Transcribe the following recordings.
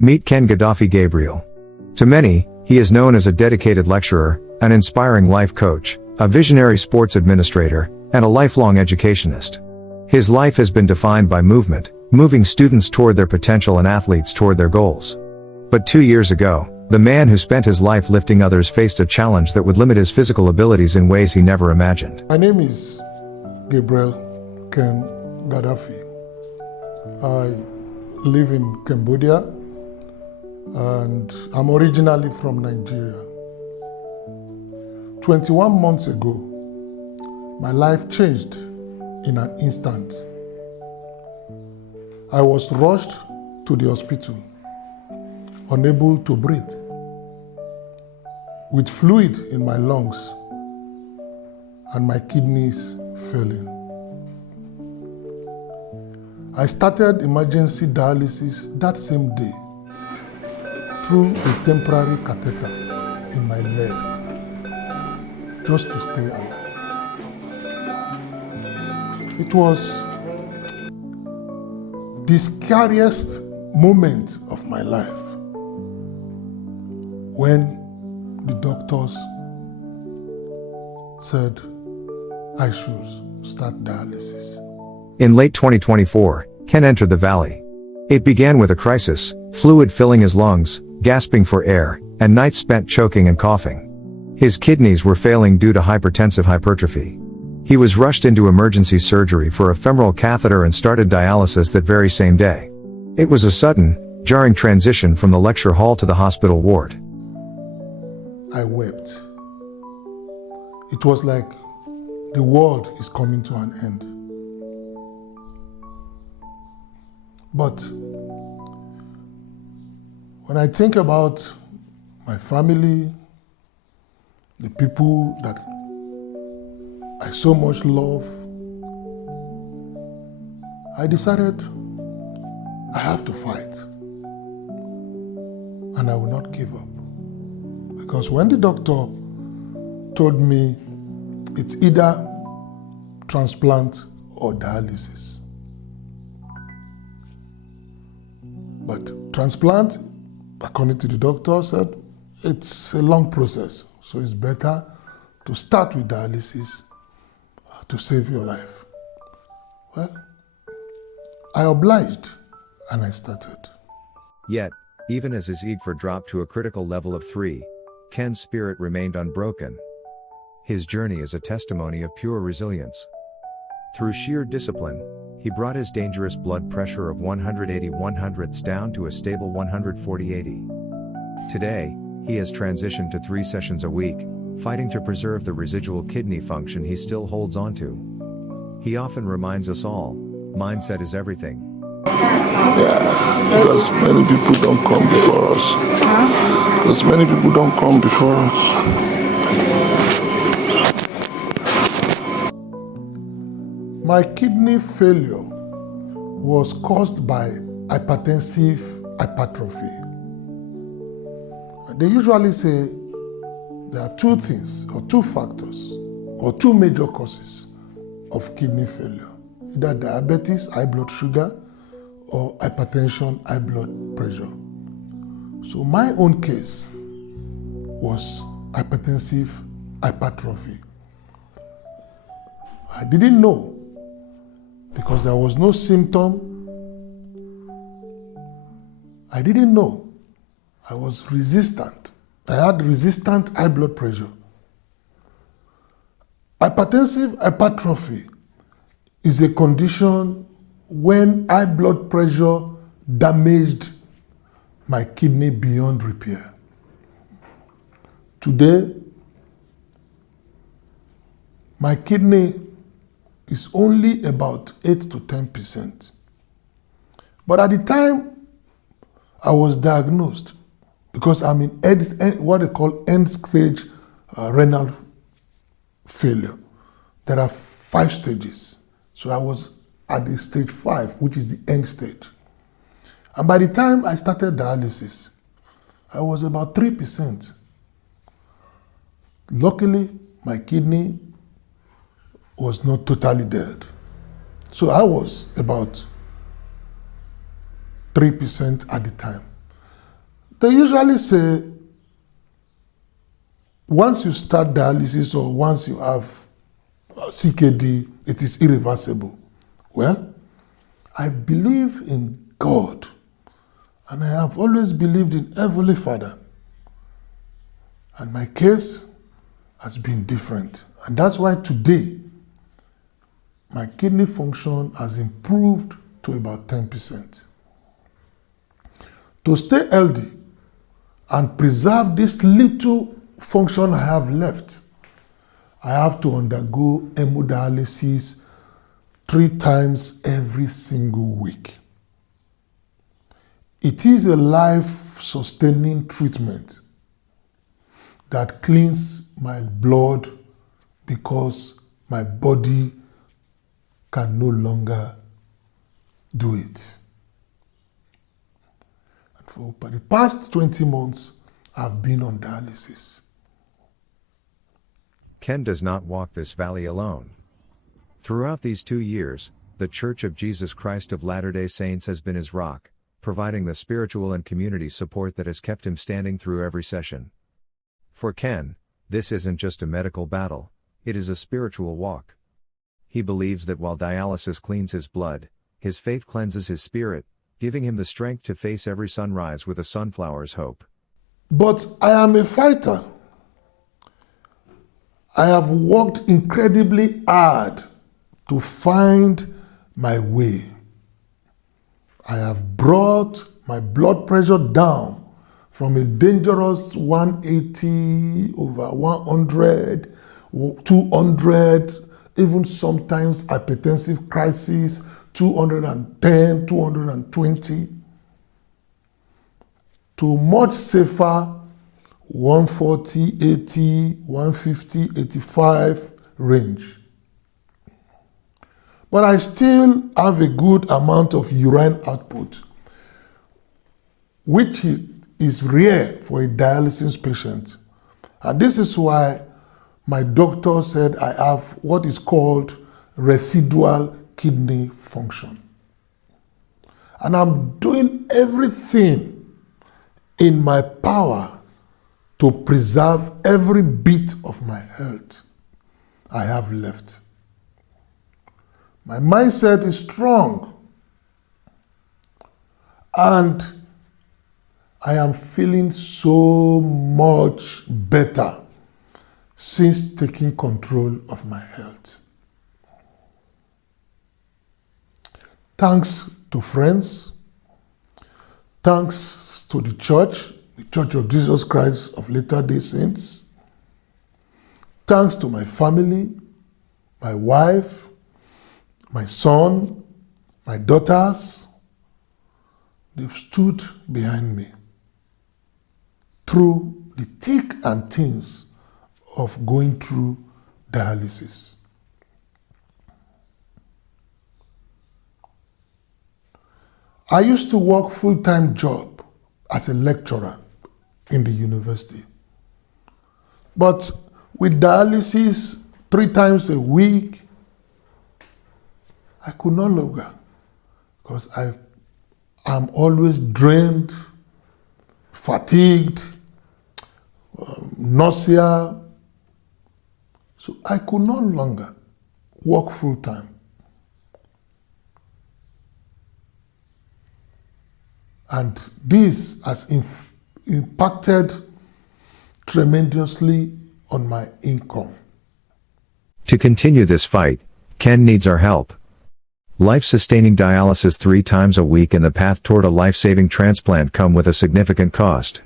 Meet Gadaffi Gabriel. To many, he is known as a dedicated lecturer, an inspiring life coach, a visionary sports administrator, and a lifelong educationist. His life has been defined by movement, moving students toward their potential and athletes toward their goals. But 2 years ago, the man who spent his life lifting others faced a challenge that would limit his physical abilities in ways he never imagined. My name is Gabriel Ken Gadaffi. I live in Cambodia and I'm originally from Nigeria. 21 months ago, my life changed in an instant. I was rushed to the hospital, unable to breathe, with fluid in my lungs and my kidneys failing. I started emergency dialysis that same day through a temporary catheter in my leg, just to stay alive. It was the scariest moment of my life when the doctors said I should start dialysis. In late 2024, Ken entered the valley. It began with a crisis, fluid filling his lungs, gasping for air, and nights spent choking and coughing. His kidneys were failing due to hypertensive hypertrophy. He was rushed into emergency surgery for a femoral catheter and started dialysis that very same day. It was a sudden, jarring transition from the lecture hall to the hospital ward. I wept. It was like the world is coming to an end. But when I think about my family, the people that I so much love, I decided I have to fight and I will not give up. Because when the doctor told me it's either transplant or dialysis, but transplant, according to the doctor, said it's a long process, so it's better to start with dialysis to save your life. Well, I obliged and I started. Yet, even as his EGFR dropped to a critical level of 3, Ken's spirit remained unbroken. His journey is a testimony of pure resilience. Through sheer discipline, he brought his dangerous blood pressure of 180/100ths down to a stable 140/80. Today, he has transitioned to 3 sessions a week, fighting to preserve the residual kidney function he still holds onto. He often reminds us all, mindset is everything. Yeah, because many people don't come before us. Because many people don't come before us. My kidney failure was caused by hypertensive hypertrophy. They usually say there are 2 things, or 2 factors, or 2 major causes of kidney failure. Either diabetes, high blood sugar, or hypertension, high blood pressure. So my own case was hypertensive hypertrophy. I didn't know because there was no symptom. I didn't know. I was resistant. I had resistant high blood pressure. Hypertensive hypertrophy is a condition when high blood pressure damaged my kidney beyond repair. Today, my kidney is only about 8 to 10%. But at the time I was diagnosed, because I'm in what they call end-stage renal failure. There are 5 stages. So I was at the stage 5, which is the end stage. And by the time I started dialysis, I was about 3%. Luckily, my kidney was not totally dead. So I was about 3% at the time. They usually say once you start dialysis or once you have CKD, it is irreversible. Well, I believe in God, and I have always believed in Heavenly Father. And my case has been different. And that's why today, my kidney function has improved to about 10%. To stay healthy and preserve this little function I have left, I have to undergo hemodialysis 3 times every single week. It is a life-sustaining treatment that cleans my blood because my body can no longer do it. And for the past 20 months, I've been on dialysis. Ken does not walk this valley alone. Throughout these 2 years, the Church of Jesus Christ of Latter-day Saints has been his rock, providing the spiritual and community support that has kept him standing through every session. For Ken, this isn't just a medical battle, it is a spiritual walk. He believes that while dialysis cleans his blood, his faith cleanses his spirit, giving him the strength to face every sunrise with a sunflower's hope. But I am a fighter. I have worked incredibly hard to find my way. I have brought my blood pressure down from a dangerous 180 over 100, 200, even sometimes hypertensive crisis, 210, 220, to much safer 140, 80, 150, 85 range. But I still have a good amount of urine output, which is rare for a dialysis patient. And this is why my doctor said I have what is called residual kidney function. And I'm doing everything in my power to preserve every bit of my health I have left. My mindset is strong, and I am feeling so much better since taking control of my health. Thanks to friends, thanks to the Church of Jesus Christ of Latter-day Saints, thanks to my family, my wife, my son, my daughters. They've stood behind me through the thick and thins of going through dialysis. I used to work full-time job as a lecturer in the university. But with dialysis 3 times a week, I could no longer, because I'm always drained, fatigued, nausea. So I could no longer work full time. And this has impacted tremendously on my income. To continue this fight, Ken needs our help. Life-sustaining dialysis 3 times a week and the path toward a life-saving transplant come with a significant cost.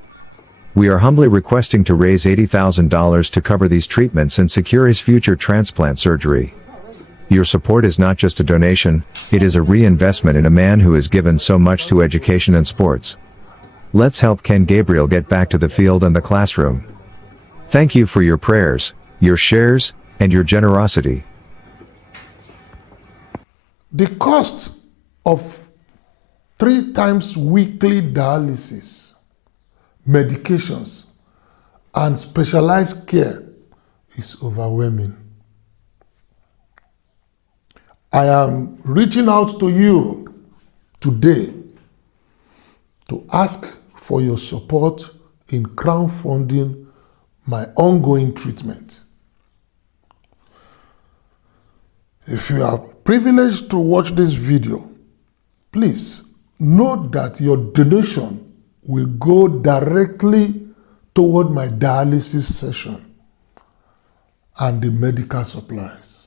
We are humbly requesting to raise $80,000 to cover these treatments and secure his future transplant surgery. Your support is not just a donation, it is a reinvestment in a man who has given so much to education and sports. Let's help Ken Gabriel get back to the field and the classroom. Thank you for your prayers, your shares, and your generosity. The cost of 3 times weekly dialysis, medications, and specialized care is overwhelming. I am reaching out to you today to ask for your support in crowdfunding my ongoing treatment. If you are privileged to watch this video, please note that your donation will go directly toward my dialysis session and the medical supplies.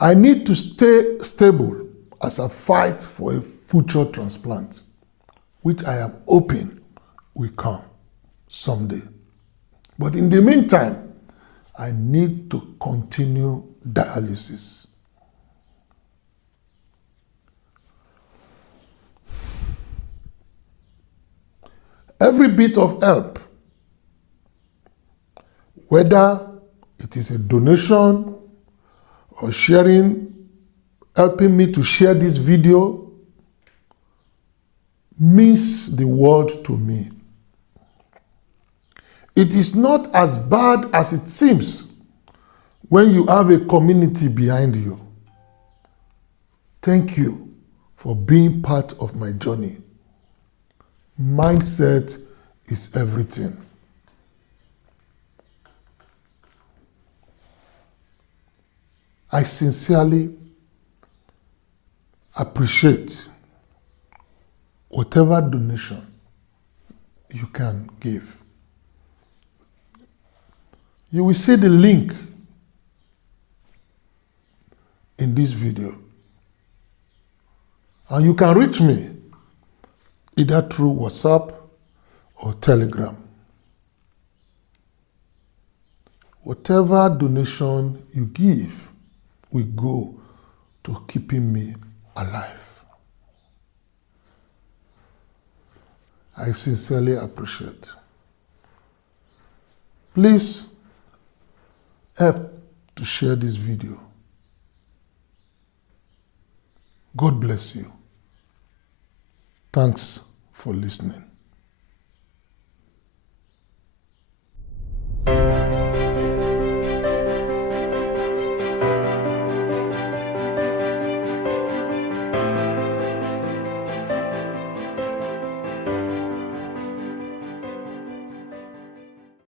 I need to stay stable as I fight for a future transplant, which I am hoping will come someday. But in the meantime, I need to continue dialysis. Every bit of help, whether it is a donation or sharing, helping me to share this video, means the world to me. It is not as bad as it seems when you have a community behind you. Thank you for being part of my journey. Mindset is everything. I sincerely appreciate whatever donation you can give. You will see the link in this video. And you can reach me either through WhatsApp or Telegram. Whatever donation you give will go to keeping me alive. I sincerely appreciate. Please help to share this video. God bless you. Thanks for listening.